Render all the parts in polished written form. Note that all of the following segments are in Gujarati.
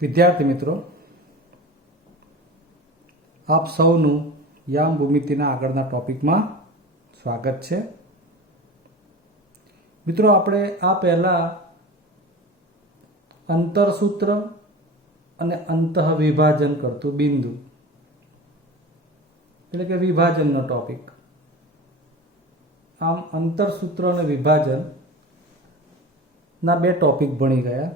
વિદ્યાર્થી મિત્રો, આપ સૌનું યામ ભૂમિતિના આગળના ટોપિકમાં સ્વાગત છે. મિત્રો, આપણે આ પહેલા અંતરસૂત્ર અને અંતઃવિભાજન કરતું બિંદુ એટલે કે વિભાજનનો ટોપિક, આમ અંતરસૂત્ર અને વિભાજન ના બે ટોપિક ભણી ગયા.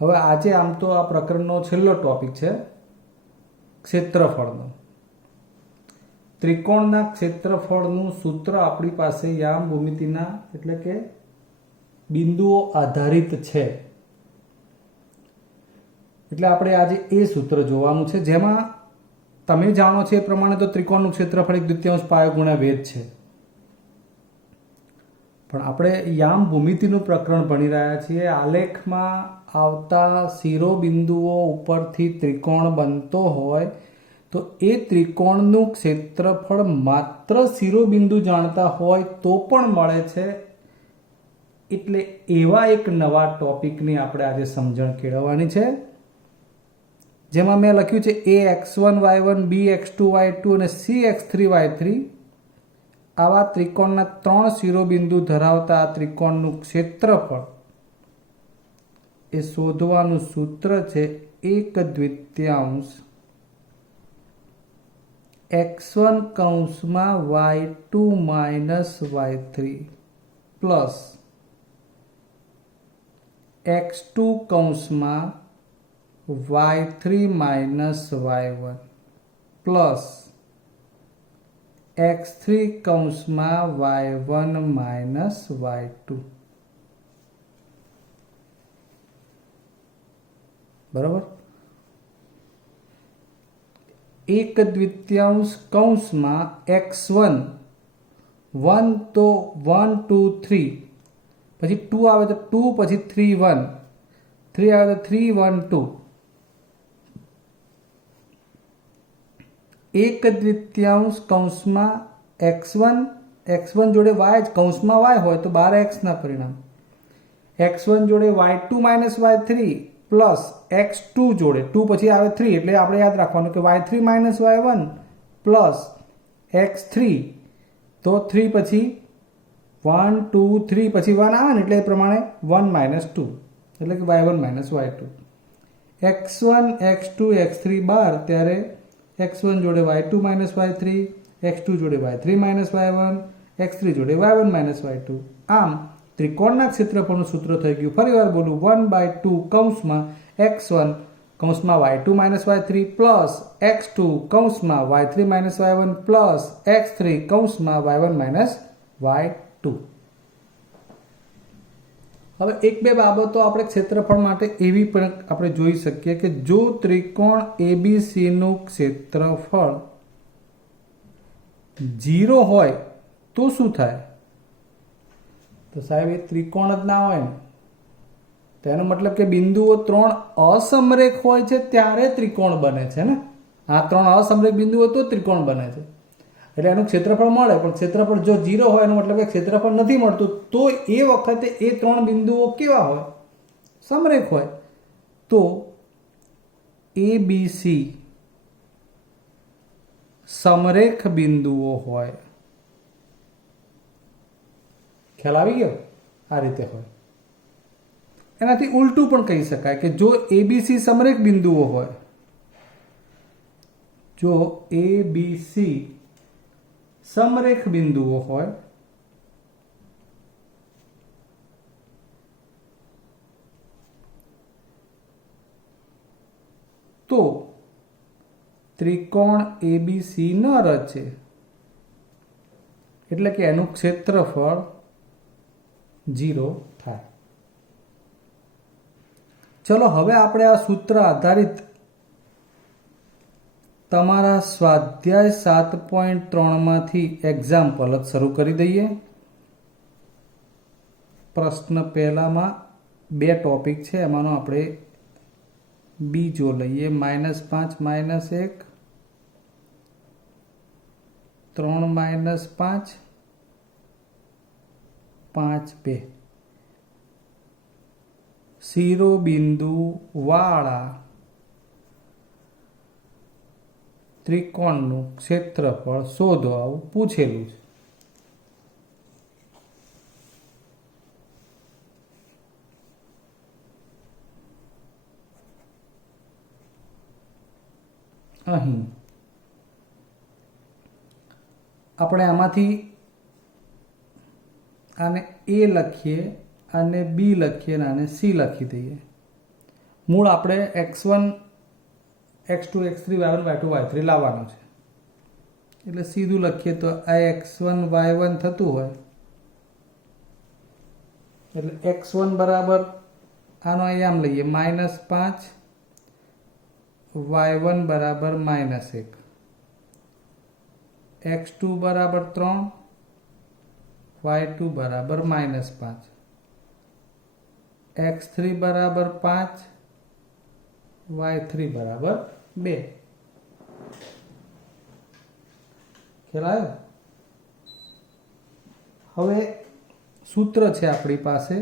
હવે આજે આમ તો આ પ્રકરણનો છેલ્લો ટોપિક છે ક્ષેત્રફળનો. ત્રિકોણના ક્ષેત્રફળનું સૂત્ર આપણી પાસે યામ ભૂમિતિના એટલે કે બિંદુઓ આધારિત છે. એટલે આપણે આજે એ સૂત્ર જોવાનું છે, જેમાં તમે જાણો છો એ પ્રમાણે તો ત્રિકોણનું ક્ષેત્રફળ 1/2 પાયો ગુણ્યા વેધ છે. પણ આપણે યામ ભૂમિતિનું પ્રકરણ ભણી રહ્યા છીએ. આલેખમાં આવતા શિરોબિંદુઓ ઉપરથી ત્રિકોણ બનતો હોય તો એ ત્રિકોણનું ક્ષેત્રફળ માત્ર શિરોબિંદુ જાણતા હોય તો પણ મળે છે. એટલે એવા એક નવા ટોપિકની આપણે આજે સમજણ કેળવવાની છે, જેમાં મેં લખ્યું છે ax1 y1 bx2 y2 અને cx3 y3. આવા ત્રિકોણના 3 શિરોબિંદુ ધરાવતા આ ત્રિકોણનું ક્ષેત્રફળ એ શોધવાનું સૂત્ર છે 1/2 x1 કૌંસમાં y2 minus y3 plus x2 કૌંસમાં y3 minus y1 plus x3 કૌંસમાં y1 માઇનસ y2. બરાબર. 1/2 કૌંસમાં x1 1 તો 1 2 3 પછી 2 આવે તો 2 પછી 3 1 3 આવે તો 3 1 2. 1/2 કૌંસમાં x1 જોડે y કૌંસમાં y હોય તો 12x ના પરિણામ, x1 જોડે y2 minus y3 plus x2 જોડે 2 પછી આવે 3 એટલે આપણે યાદ રાખવાનું કે y3 minus y1 plus x3 તો 3 પછી 1 2 3 પછી 1 આવે ને એટલે એ પ્રમાણે 1 માઇનસ 2 એટલે કે y1 minus y2. x1 x2 x3 12 ત્યારે x1 જોડે y2 માઇનસ y3, x2 જોડે y3 માઇનસ y1, x3 જોડે y1 માઇનસ y2. આમ ત્રિકોણના ક્ષેત્રફળનું સૂત્ર થઈ ગયું. ફરી વાર બોલું, 1/2 કૌંસમાં x1 કૌંસમાં y2 minus y3 plus x2 કૌંસમાં y3 minus y1 plus x3 કૌંસમાં y1 માઇનસ y2. હવે એક બે બાબતો આપણે ક્ષેત્રફળ માટે એવી પણ આપણે જોઈ શકીએ કે જો ત્રિકોણ એબીસીનું ક્ષેત્રફળ 0 હોય તો શું થાય? તો સાહેબ એ ત્રિકોણ જ ના હોય ને. તેનો મતલબ કે બિંદુઓ 3 અસમરેખ હોય છે ત્યારે ત્રિકોણ બને છે ને. આ 3 અસમરેખ બિંદુઓ તો ત્રિકોણ બને છે, એટલે એનું ક્ષેત્રફળ મળે. પણ ક્ષેત્રફળ જો 0 હોય એનો મતલબ કે ક્ષેત્રફળ નથી મળતું, તો એ વખતે એ 3 બિંદુઓ કેવા હોય? સમરેખ હોય. તો એબીસી સમરેખ બિંદુઓ હોય. ખ્યાલ આવી ગયો? આ રીતે હોય. એનાથી ઉલટું પણ કહી શકાય કે જો એબીસી સમરેખ બિંદુઓ હોય, જો એબીસી સમરેખ બિંદુઓ હોય તો ત્રિકોણ એબીસી ન રચે, એટલે કે એનું ક્ષેત્રફળ 0 થાય. ચલો હવે આપણે આ સૂત્ર આધારિત તમારા સ્વાધ્યાય 7.3 માંથી એક્ઝામ્પલ જ શરૂ કરી દઈએ. પ્રશ્ન પહેલામાં બે ટોપિક છે, એમાંનો આપણે બીજો લઈએ. -5 -1 3 -5 5 2. શિરોબિંદુ વાળા ત્રિકોણનું ક્ષેત્રફળ શોધો, આવું પૂછેલું છે. અહીં આપણે આમાંથી આને એ લખીએ, આને બી લખીએ અને આને સી લખી દઈએ. મૂળ આપણે x1 x2 x3 y1 y2 y3 લાવવાનો છે. એટલે સીધું લખીએ તો આ x1 y1 થતું હોય એટલે x1 બરાબર આનો અહીંયા આમ લઈએ -5, y1 બરાબર -1, x2 બરાબર 3, y2 બરાબર -5, x3 બરાબર 5, y3 બરાબર 2. ખ્યાલ આવ્યો? હવે સૂત્ર છે આપણી પાસે,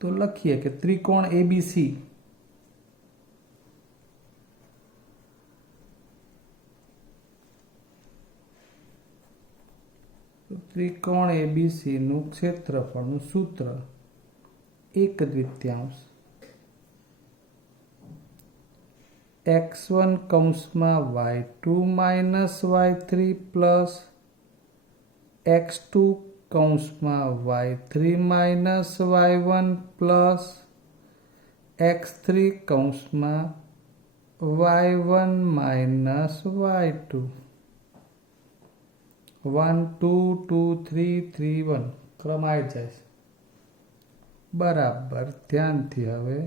તો લખીએ કે ત્રિકોણ એબીસી ત્રિકોણ એબીસી નું ક્ષેત્રફળનું સૂત્ર 1/2 x1 કૌંસમાં y2 minus y3 plus x2 કૌંસમાં y3 minus y1 plus x3 કૌંસમાં y1 માઇનસ y2. 1 2 2 3 3 1 ક્રમ આવી જાય છે બરાબર. ધ્યાનથી હવે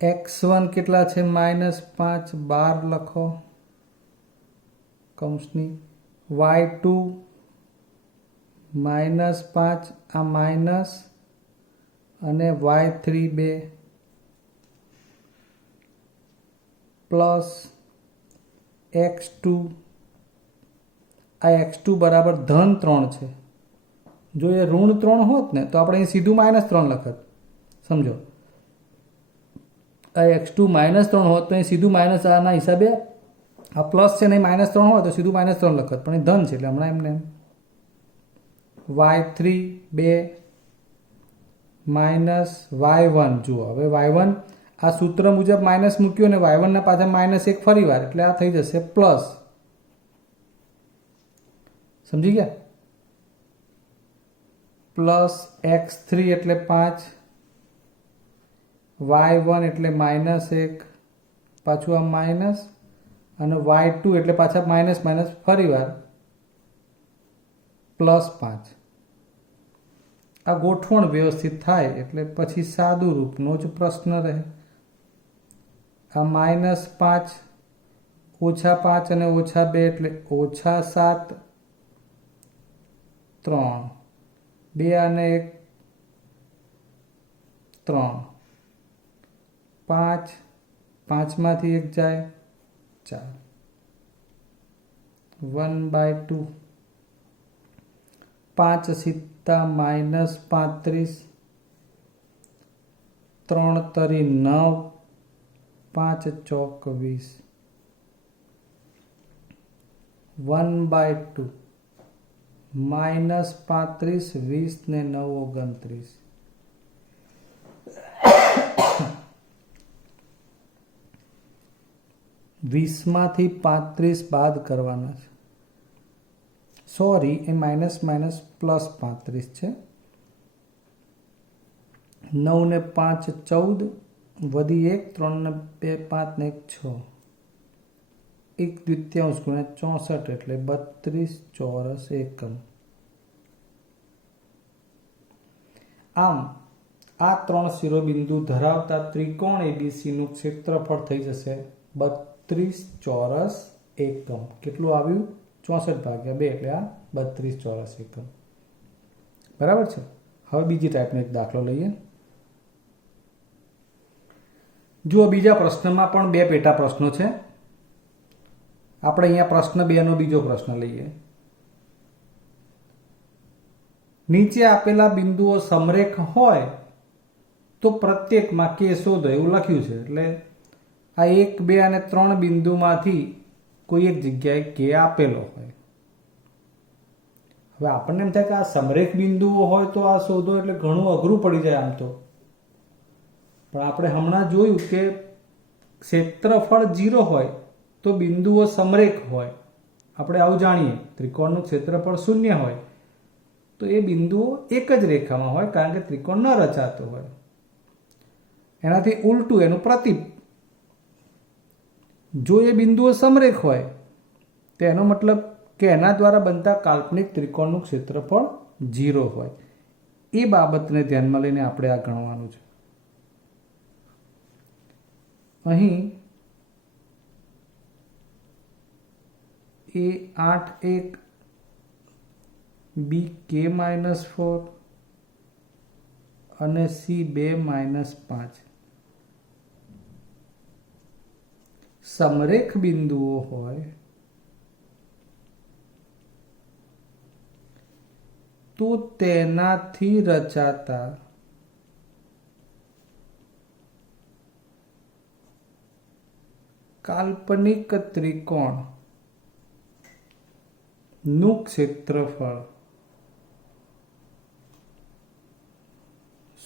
x1 કેટલા છે? -5, 12 લખો કૌંસની. y2 -5, આ માઇનસ, અને y3 2 પ્લસ x2, આ x2 બરાબર -3 છે. જો એ -3 હોત ને તો આપણે અહીં સીધું -3 લખત. સમજો, આ x2 -3 હોત તો અહીં સીધું માઇનસ, આના હિસાબે આ પ્લસ છે ને -3 હોય તો સીધું -3 લખત, પણ એ ધન છે એટલે હમણાં એમને y3 2 માઇનસ y1. જુઓ હવે y1 આ સૂત્ર મુજબ માઇનસ મૂક્યું ને y1 ના પાછા -1 ફરી વાર, એટલે આ થઈ જશે પ્લસ. સમજી ગયા? પ્લસ x3 એટલે 5, y1 એટલે -1, પાછું આ માઇનસ, અને y2 એટલે પાછા માઇનસ ફરી વાર +5. આ ગોઠવણ વ્યવસ્થિત થાય એટલે પછી સાદું રૂપનો જ પ્રશ્ન રહે. આ -5 -5 અને -2 એટલે -7, 3, 2 અને 1 3, 5, 5 માંથી 1 જાય 4, 1/2. 5 સીધા -35, 3 તરી 9, 5 ચોક 20, 1/2. -35, 20 ને 9 29. માંથી 35 બાદ કરવાના છે. સોરી, એ +35 છે. 9 ને 5 14, વધી 1, 3 ને 2 5 ને 1 6, 1/2 ગુણ્યા 64 એટલે 32 ચોરસ એકમ. આમ આ 3 શિરોબિંદુ ધરાવતા ત્રિકોણ એબીસી નું ક્ષેત્રફળ થઈ જશે 32 ચોરસ એકમ. કેટલું આવ્યું? 64/2 એટલે આ 32 ચોરસ એકમ. બરાબર છે. હવે બીજી ટાઈપનો એક દાખલો લઈએ. જુઓ, બીજા પ્રશ્નમાં પણ 2 પેટા પ્રશ્નો છે. આપણે અહીંયા પ્રશ્ન 2 નો બીજો પ્રશ્ન લઈએ. નીચે આપેલા બિંદુઓ સમરેખ હોય તો પ્રત્યેકમાં કે શોધો એવું લખ્યું છે. એટલે આ 1, 2 અને 3 બિંદુમાંથી કોઈ એક જગ્યાએ કે આપેલો હોય. હવે આપણને એમ થાય કે આ સમરેખ બિંદુઓ હોય તો આ શોધો એટલે ઘણું અઘરું પડી જાય આમ તો. પણ આપણે હમણાં જોયું કે ક્ષેત્રફળ 0 હોય તો બિંદુઓ સમરેખ હોય. આપણે આવું જાણીએ. ત્રિકોણનું ક્ષેત્રફળ 0 હોય તો એ બિંદુઓ એક જ રેખામાં હોય, કારણ કે ત્રિકોણ ન રચાતો હોય. એનાથી ઉલટું એનું પ્રતીપ, જો એ બિંદુઓ સમરેખ હોય તો એનો મતલબ કે એના દ્વારા બનતા કાલ્પનિક ત્રિકોણનું ક્ષેત્રફળ 0 હોય. એ બાબતને ધ્યાનમાં લઈને આપણે આ ગણવાનું છે. અહીં A8 1 BK-4 અને C2-5 સમરેખ બિંદુઓ હોય તો તેનાથી રચાતા કાલ્પનિક ત્રિકોણ નું ક્ષેત્રફળ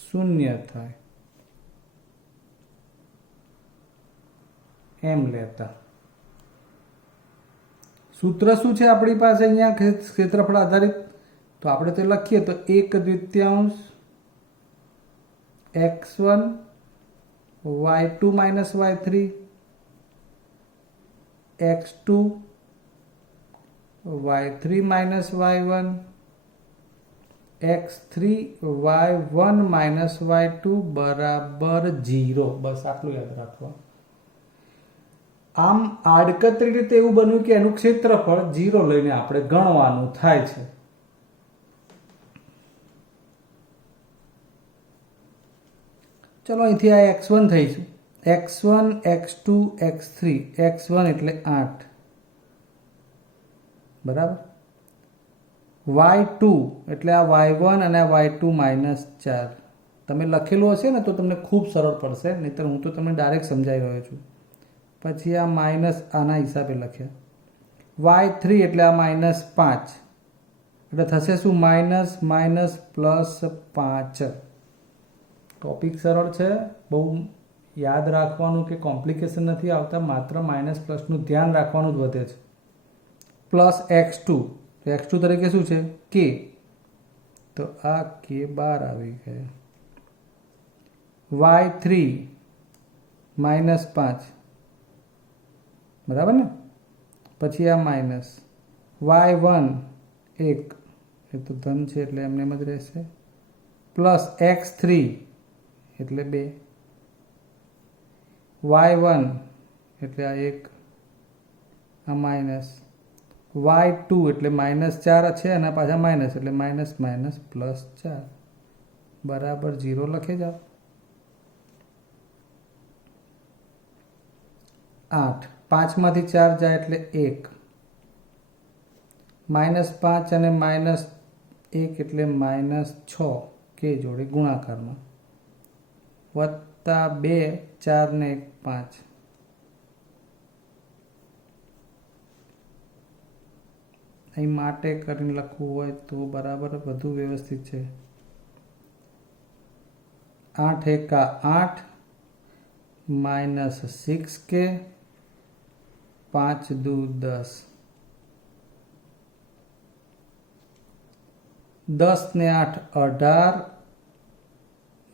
0 થાય એમ લેતા. સૂત્ર શું છે આપણી પાસે અહીંયા ક્ષેત્રફળ આધારિત? તો આપણે તે લખીએ તો 1/2 x1 y2 - y3 x2 y3 - y1 x3 y1 - y2 બરાબર 0. બસ આટલું યાદ રાખવા. આમ આડકતરી રીતે એવું બન્યું કે એનું ક્ષેત્રફળ 0 લઈને આપણે ગણવાનું થાય છે. ચલો અહીંથી આ x1 થઈશું. x1 x2 x3 x1 એટલે 8 બરાબર. y2 એટલે આ y1 અને આ y2 -4. તમે લખેલું હશે ને તો તમને ખૂબ સરળ પડશે, નહીંતર હું તો તમને ડાયરેક્ટ સમજાવી રહ્યો છું. પછી આ માઇનસ આના હિસાબે લખ્યા. y3 એટલે આ -5 એટલે થશે શું? Minus minus +5. ટોપિક સરળ છે, બહુ યાદ રાખવાનું કે કોમ્પ્લિકેશન નથી આવતા, માત્ર માઇનસ પ્લસનું ધ્યાન રાખવાનું જ વધે છે. પ્લસ x2, x2 તરીકે શું છે? k. તો આ k બહાર આવી ગયા. y3 -5 બરાબર ને. પછી આ માઇનસ y1 1 એ તો ધન છે એટલે એમને એમ જ રહેશે. પ્લસ x3 એટલે 2 y1 એટલે આ 1 આ માઇનસ y2 એટલે -4 છે અને પાછા માઇનસ એટલે માઇનસ માઇનસ +4 બરાબર 0 લખી જાઓ. 8 5 માંથી 4 જાય એટલે 1 -5 અને -1 એટલે -6 કે જોડે ગુણાકારમાં વત્તા 2 4 ને 1 5. અહીં માટે કરીને લખવું હોય તો બરાબર બધું વ્યવસ્થિત છે. 8 એકા 8 -6k 5 દુ 10 10 ને 8 18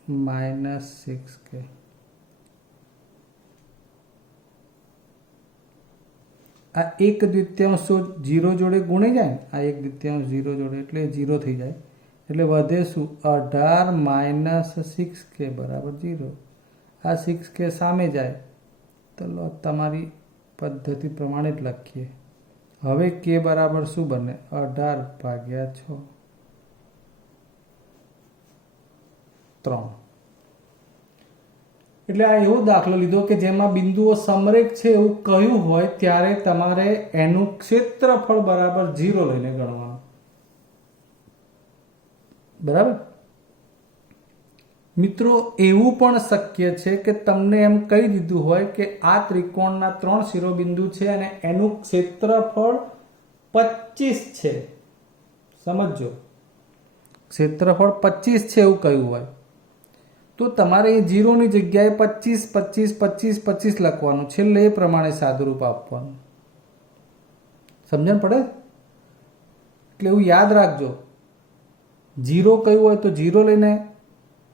-6k. આ 1/2 0 જોડે ગુણી જાય ને, આ 1/2 0 જોડે એટલે 0 થઈ જાય. એટલે વધે શું? 18 - 6k બરાબર 0. આ 6k સામે જાય તો તમારી પદ્ધતિ પ્રમાણે જ લખીએ. હવે k બરાબર શું બને? 18/6 3. એટલે આ એવો દાખલો લીધો કે જેમાં બિંદુઓ સમરેખ છે એવું કહ્યું હોય ત્યારે તમારે એનું ક્ષેત્રફળ બરાબર 0 લઈને ગણવાનું. બરાબર મિત્રો, એવું પણ શક્ય છે કે તમને એમ કહી દીધું હોય કે આ ત્રિકોણના 3 શિરોબિંદુ છે અને એનું ક્ષેત્રફળ 25 છે. સમજો, ક્ષેત્રફળ 25 છે એવું કહ્યું હોય તો તમારે એ 0 ની જગ્યાએ 25 25 25 25 લખવાનું, છેલ્લે એ પ્રમાણે સાદુરૂપ આપવાનું. સમજણ પડે? એટલે એવું યાદ રાખજો, 0 કહ્યું હોય તો 0 લઈને,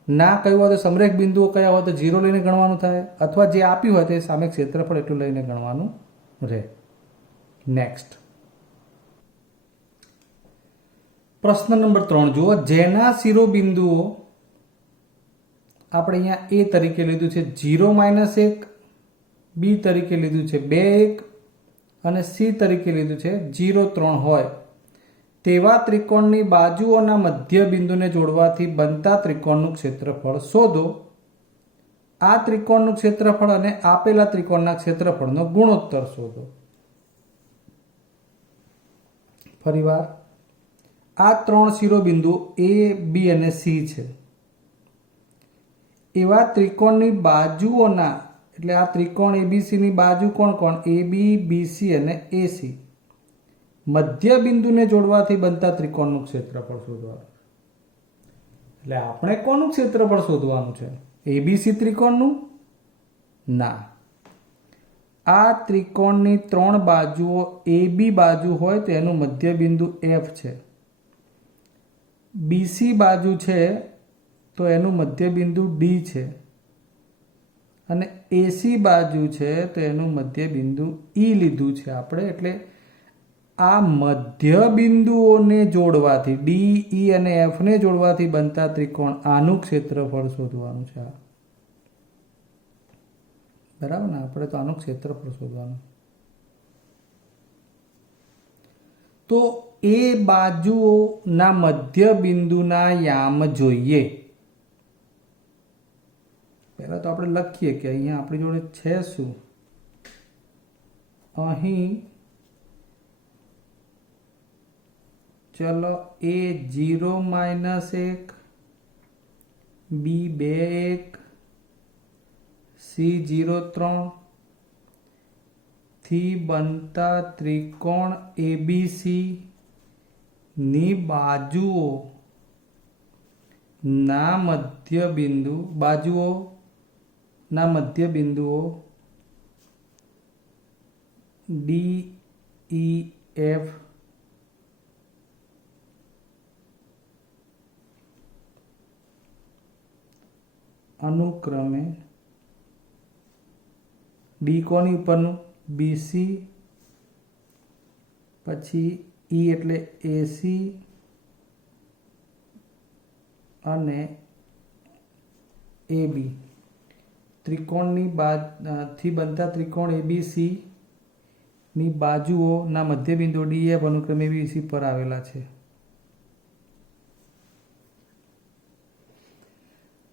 ના કહ્યું હોય તો સમરેખ બિંદુઓ કયા હોય તો 0 લઈને ગણવાનું થાય, અથવા જે આપ્યું હોય તે સામે ક્ષેત્રફળ એટલું લઈને ગણવાનું રહે. નેક્સ્ટ પ્રશ્ન નંબર 3 જુઓ. જેના શિરોબિંદુઓ આપણે અહીંયા એ તરીકે લીધું છે 0 -1, બી તરીકે લીધું છે 2 1 અને સી તરીકે લીધું છે 0 3 હોય તેવા ત્રિકોણની બાજુઓના મધ્ય બિંદુને જોડવાથી બનતા ત્રિકોણનું ક્ષેત્રફળ શોધો. આ ત્રિકોણનું ક્ષેત્રફળ અને આપેલા ત્રિકોણના ક્ષેત્રફળનો ગુણોત્તર શોધો. ફરીવાર, આ 3 શિરોબિંદુ એ, બી અને સી છે. એવા ત્રિકોણની બાજુઓના, એટલે આ ત્રિકોણ એબીસી ની બાજુ કોણ કોણ? એબી, બીસી અને એસી. મધ્ય બિંદુને જોડવાથી બનતા ત્રિકોણનું ક્ષેત્રફળ શોધવાનું. એટલે આપણે કોનું ક્ષેત્રફળ શોધવાનું છે? એબીસી ત્રિકોણનું? ના, આ ત્રિકોણની 3 બાજુઓ એબી બાજુ હોય તો એનું મધ્ય બિંદુ એફ છે. બીસી બાજુ છે તો એનું મધ્ય બિંદુ ડી છે અને એસી બાજુ છે તો એનું મધ્ય બિંદુ ઈ લીધું છે આપણે. એટલે આ મધ્ય બિંદુઓને જોડવાથી, ડી, ઈ અને એફ ને જોડવાથી બનતા ત્રિકોણ, આનું ક્ષેત્રફળ શોધવાનું છે. બરાબર ને? આપણે તો આનું ક્ષેત્રફળ શોધવાનું. તો એ બાજુઓના મધ્ય બિંદુના યામ જોઈએ. પહેલા તો આપણે લખીએ કે અહીંયા આપણી જોડે છે શું? અહીં ચલો એ 0 -1, બી 2 1, સી 0 3 થી બનતા ત્રિકોણ એબીસી ની બાજુઓ ના મધ્ય બિંદુઓ ડી, ઈ, એફ અનુક્રમે, ડી કોની ઉપરનું? બીસી, પછી ઈ એટલે એસી અને એબી. ત્રિકોણની થી બનતા ત્રિકોણ એબીસી ની બાજુઓના મધ્ય બિંદુ ડી, એફ અનુક્રમે એબીસી પર આવેલા છે.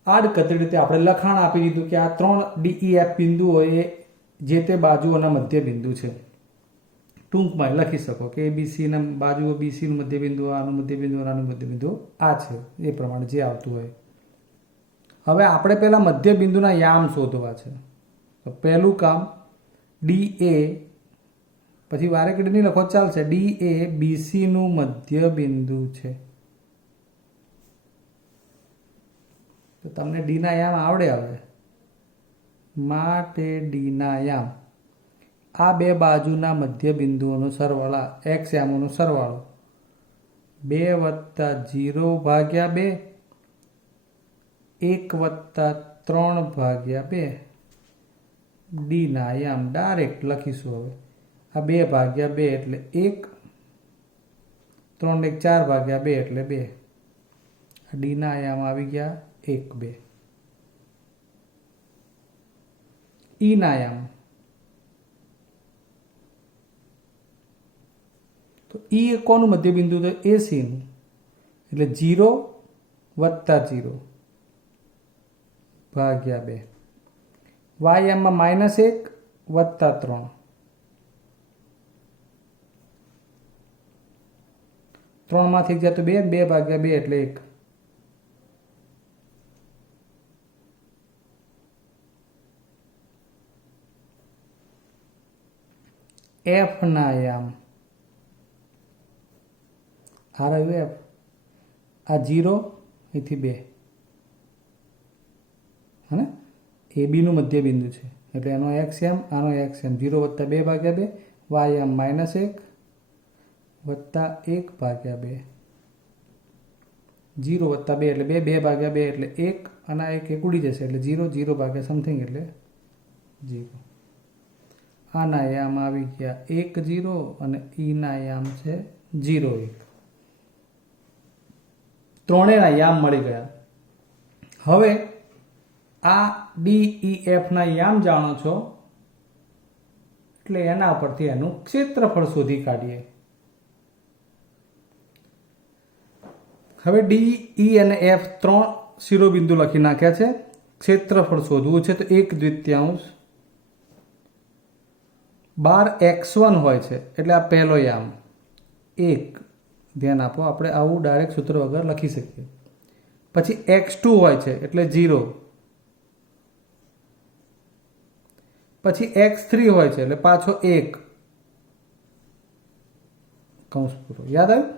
આડકતરી રીતે આપણે લખાણ આપી દીધું કે આ 3 ડીઈએફ બિંદુઓ એ જે તે બાજુઓના મધ્ય બિંદુ છે. ટૂંકમાં લખી શકો કે એબીસી ના બાજુઓ, બીસી નું મધ્ય બિંદુ, આનું મધ્ય બિંદુ, આનું મધ્ય બિંદુ આ છે. એ પ્રમાણે જે આવતું હોય. હવે આપણે પહેલા મધ્ય બિંદુના યામ શોધવા છે. તો પહેલું કામ ડી એ, પછી વારે ઘડી નહીં લખો ચાલશે, ડી એ બીસી નું મધ્ય બિંદુ છે. તો તમને ડી ના યામ આવડે હવે. માટે ડી ના યામ આ બે બાજુના મધ્ય બિંદુઓનો સરવાળા, એક્સ યામોનો સરવાળો 2 + 0/2, 1 + 3/2. ડી ના યામ ડાયરેક્ટ લખીશું. હવે આ 2/2 એટલે 1, 3 ને 4/2 એટલે 2. ડી ના યામ આવી ગયા 1 2. ઈ ના યામ, તો ઈ કોનું મધ્ય બિંદુ? તો એસી નું. એટલે 0 + 0/2. વાય એમમાં -1 + 3. 3 માંથી 1 જાય તો 2, 2/2 એટલે 1. એફના યામ આ રહ્યું એફ, આ 0 અહીંથી 2 હે ને, એ બીનું મધ્ય બિંદુ છે એટલે એનો એક્સ એમ આનો એક્સ એમ 0 + 2/2 વાય એમ -1 + 1/2 0 + 2 એટલે 2/2 એટલે 1 અને આ 1 ઉડી જશે એટલે 0 0 સમથિંગ એટલે 0. આના યામ આવી ગયા 1 0 અને ઈના યામ છે 0 1. ત્રણેયના યામ મળી ગયા. હવે આ ડી ઈ એફ ના યામ જાણો છો એટલે એના પરથી એનું ક્ષેત્રફળ શોધી કાઢીએ. હવે ડી ઈ અને એફ 3 શિરોબિંદુ લખી નાખ્યા છે. ક્ષેત્રફળ શોધવું છે તો 1/2 12x1 હોય છે એટલે આ પહેલો યામ 1. ધ્યાન આપો, આપણે આવું ડાયરેક્ટ સૂત્ર વગર લખી શકીએ. પછી x2 હોય છે એટલે 0. પછી x3 હોય છે એટલે પાછો 1 કૌંસ પૂરો. યાદ આવ્યું?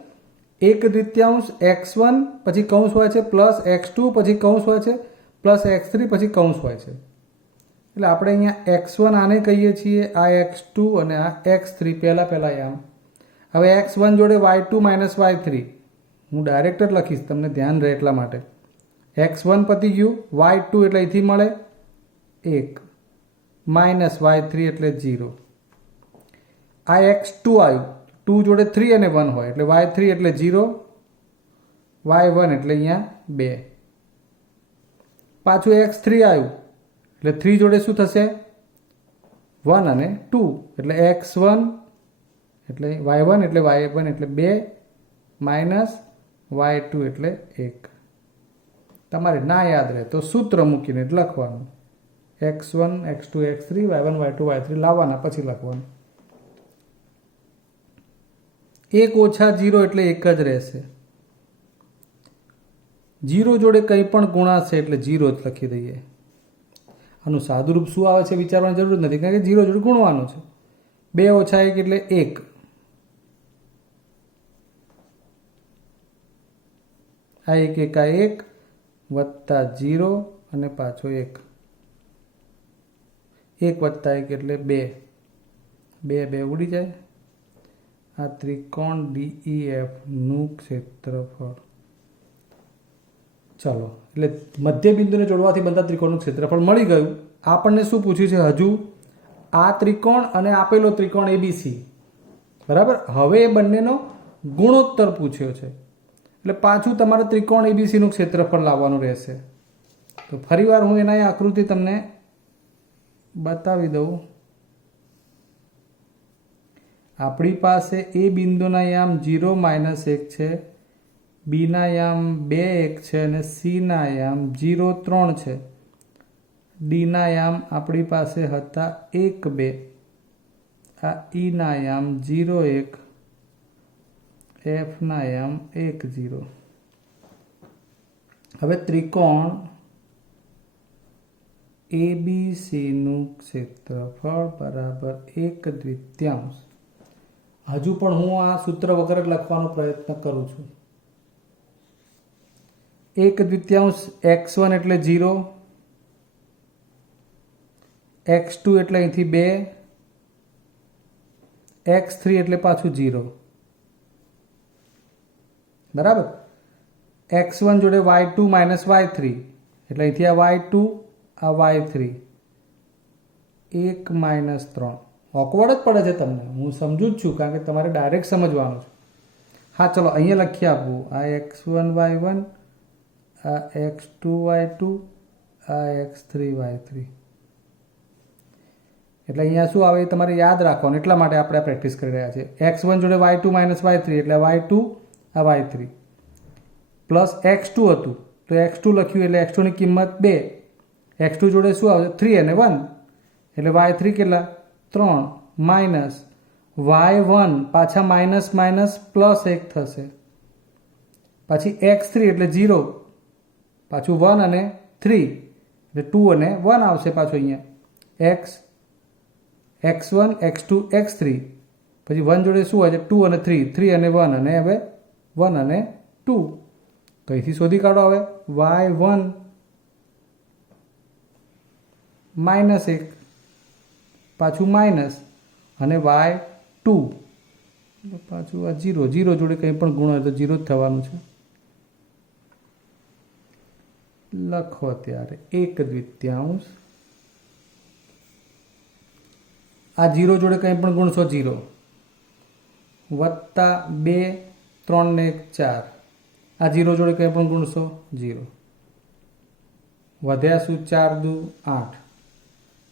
1/2 x1 પછી કૌંસ હોય છે પ્લસ x2 પછી કૌંસ હોય છે પ્લસ x3 પછી કૌંસ હોય છે. એટલે આપણે અહીંયા x1 આને કહીએ છીએ, આ x2 અને આ x3 પહેલા યામ. હવે x1 જોડે y2 - y3 હું ડાયરેક્ટ જ લખીશ, તમને ધ્યાન રહે એટલા માટે. x1 પતી ગયું, y2 એટલે અહીંથી મળે 1 -y3 એટલે 0. આ x2 આવ્યું, 2 જોડે 3 અને 1 હોય એટલે y3 એટલે 0, y1 એટલે અહીંયા 2. પાછું x3 આવ્યું એટલે 3 જોડે શું થશે 1 અને 2 એટલે x1 એટલે y1 એટલે 2 માઇનસ y2 એટલે 1. તમારે ના યાદ રહે તો સૂત્ર મૂકીને જ લખવાનું. x1 x2 x3 y1 y2 y3 લાવવાના પછી લખવાનું. 1 ઓછા 0 એટલે 1 જ રહેશે. 0 જોડે કંઈ પણ ગુણાશે એટલે 0 જ લખી દઈએ. આનું સાદું રૂપ શું આવે છે વિચારવાની જરૂર નથી, કારણ કે 0 જોડે ગુણવાનું છે. 2 ઓછા 1 એટલે 1. આ 1 1 આ 1 વત્તા 0 અને પાછો 1. 1 વત્તા 1 એટલે 2. 2 ઉડી જાય. આ ત્રિકોણ DEF નું ક્ષેત્રફળ. ચલો, એટલે મધ્ય બિંદુને જોડવાથી બનતા ત્રિકોણનું ક્ષેત્રફળ મળી ગયું. આપણને શું પૂછ્યું છે હજુ? આ ત્રિકોણ અને આપેલો ત્રિકોણ ABC, બરાબર. હવે એ બંનેનો ગુણોત્તર પૂછ્યો છે એટલે પાછું તમારે ત્રિકોણ ABC નું ક્ષેત્રફળ લાવવાનું રહેશે. તો ફરીવાર હું એના આકૃતિ તમને બતાવી દઉં. આપણી પાસે એ બિંદુના યામ 0 - 1 છે, બીના યામ 2 1 છે અને સીના યામ 0 3 છે. ડીના યામ આપણી પાસે હતા 1 2. આ ઈના યામ 0 1, એફના યામ 1 0. હવે ત્રિકોણ ABC નું ક્ષેત્રફળ બરાબર 1/2. હજુ પણ હું આ સૂત્ર વગર જ લખવાનો પ્રયત્ન કરું છું. 1/2 x1 એટલે 0, x2 એટલે અહીંથી 2, x3 એટલે પાછું 0, બરાબર. x1 જોડે y2 - y3 એટલે અહીંથી આ y2 આ y3 1 - 3. ઓકવર્ડ જ પડે છે તમને, હું સમજુ જ છું, કારણ કે તમારે ડાયરેક્ટ સમજવાનું છે. હા ચલો અહીંયા લખી આપવું. આ x1 y1, આ x2 y2, આ x3 y3. એટલે અહીંયા શું આવે એ તમારે યાદ રાખવાનું, એટલા માટે આપણે પ્રેક્ટિસ કરી રહ્યા છીએ. x1 જોડે y2 - y3 એટલે y2 આ y3 પ્લસ x2 હતું તો x2 લખ્યું એટલે x2 ની કિંમત 2. x2 જોડે શું આવશે 3 અને 1 એટલે y3 કેટલા 3 માઇનસ y1 પાછા માઇનસ માઇનસ પ્લસ 1 થશે. પછી x3 એટલે 0, પાછું 1 અને 3 એટલે 2 અને 1 આવશે પાછું અહીંયા. x x1 x2 x3 પછી 1 જોડે શું હોય છે 2 અને 3, 3 અને 1, અને હવે 1 અને 2. તો અહીંથી શોધી કાઢો હવે y1 માઇનસ 1 પાછું માઇનસ અને y2 પાછું આ 0, 0 જોડે કંઈ પણ ગુણ હોય તો 0 જ થવાનું છે. લખો ત્યારે 1/2 આ 0 જોડે કંઈ પણ ગુણશો 0 વત્તા 2, 3 ને 1 4, આ 0 જોડે કંઈ પણ ગુણશો 0, વધ્યા શું 4 દુ 8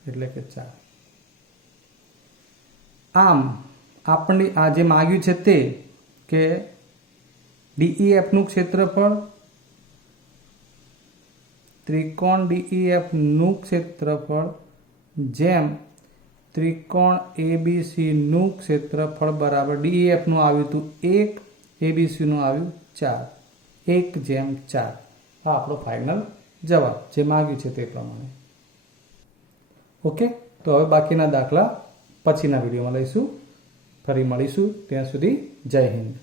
એટલે કે 4. આમ આપણે આ જે માગ્યું છે તે કે DEFનું ક્ષેત્રફળ ત્રિકોણ DEFનું ક્ષેત્રફળ જેમ ત્રિકોણ ABCનું ક્ષેત્રફળ બરાબર DEFનું આવ્યું હતું 1, ABCનું આવ્યું 4, 1/4. આ આપણો ફાઇનલ જવાબ જે માગ્યું છે તે પ્રમાણે. ઓકે, તો હવે બાકીના દાખલા પછીના વિડીયોમાં લઈશું. ફરી મળીશું. ત્યાં સુધી જય હિન્દ.